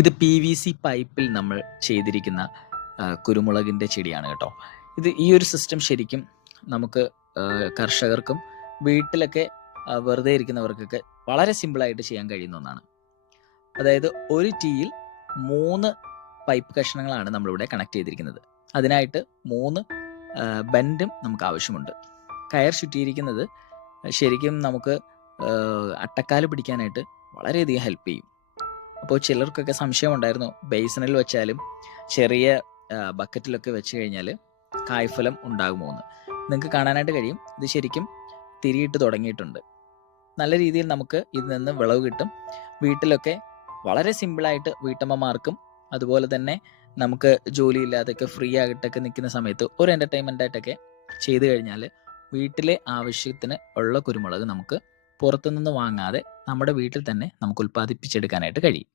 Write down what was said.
ഇത് PVC പൈപ്പിൽ നമ്മൾ ചെയ്തിരിക്കുന്ന കുരുമുളകിൻ്റെ ചെടിയാണ് കേട്ടോ. ഈ ഒരു സിസ്റ്റം ശരിക്കും നമുക്ക് കർഷകർക്കും വീട്ടിലൊക്കെ വെറുതെ ഇരിക്കുന്നവർക്കൊക്കെ വളരെ സിമ്പിളായിട്ട് ചെയ്യാൻ കഴിയുന്ന ഒന്നാണ്. അതായത് ഒരു ടീയിൽ 3 പൈപ്പ് കഷ്ണങ്ങളാണ് നമ്മളിവിടെ കണക്ട് ചെയ്തിരിക്കുന്നത്. അതിനായിട്ട് 3 ബെൻഡും നമുക്ക് ആവശ്യമുണ്ട്. കയർ ചുറ്റിയിരിക്കുന്നത് ശരിക്കും നമുക്ക് അട്ടക്കാല് പിടിക്കാനായിട്ട് വളരെയധികം ഹെൽപ്പ് ചെയ്യും. അപ്പോൾ ചിലർക്കൊക്കെ സംശയമുണ്ടായിരുന്നു, ബേസിനിൽ വെച്ചാലും ചെറിയ ബക്കറ്റിലൊക്കെ വെച്ച് കഴിഞ്ഞാൽ കായ്ഫലം ഉണ്ടാകുമോ എന്ന്. നിങ്ങൾക്ക് കാണാനായിട്ട് കഴിയും, ഇത് ശരിക്കും തിരിയിട്ട് തുടങ്ങിയിട്ടുണ്ട്. നല്ല രീതിയിൽ നമുക്ക് ഇതിൽ നിന്ന് വിളവ് കിട്ടും. വീട്ടിലൊക്കെ വളരെ സിമ്പിളായിട്ട് വീട്ടമ്മമാർക്കും അതുപോലെ തന്നെ നമുക്ക് ജോലിയില്ലാതൊക്കെ ഫ്രീ ആയിട്ടൊക്കെ നിൽക്കുന്ന സമയത്ത് ഒരു എൻ്റർടൈൻമെൻ്റ് ആയിട്ടൊക്കെ ചെയ്തു കഴിഞ്ഞാൽ വീട്ടിലെ ആവശ്യത്തിന് ഉള്ള കുരുമുളക് നമുക്ക് പുറത്തുനിന്ന് വാങ്ങാതെ നമ്മുടെ വീട്ടിൽ തന്നെ നമുക്ക് ഉൽപ്പാദിപ്പിച്ചെടുക്കാനായിട്ട് കഴിയും.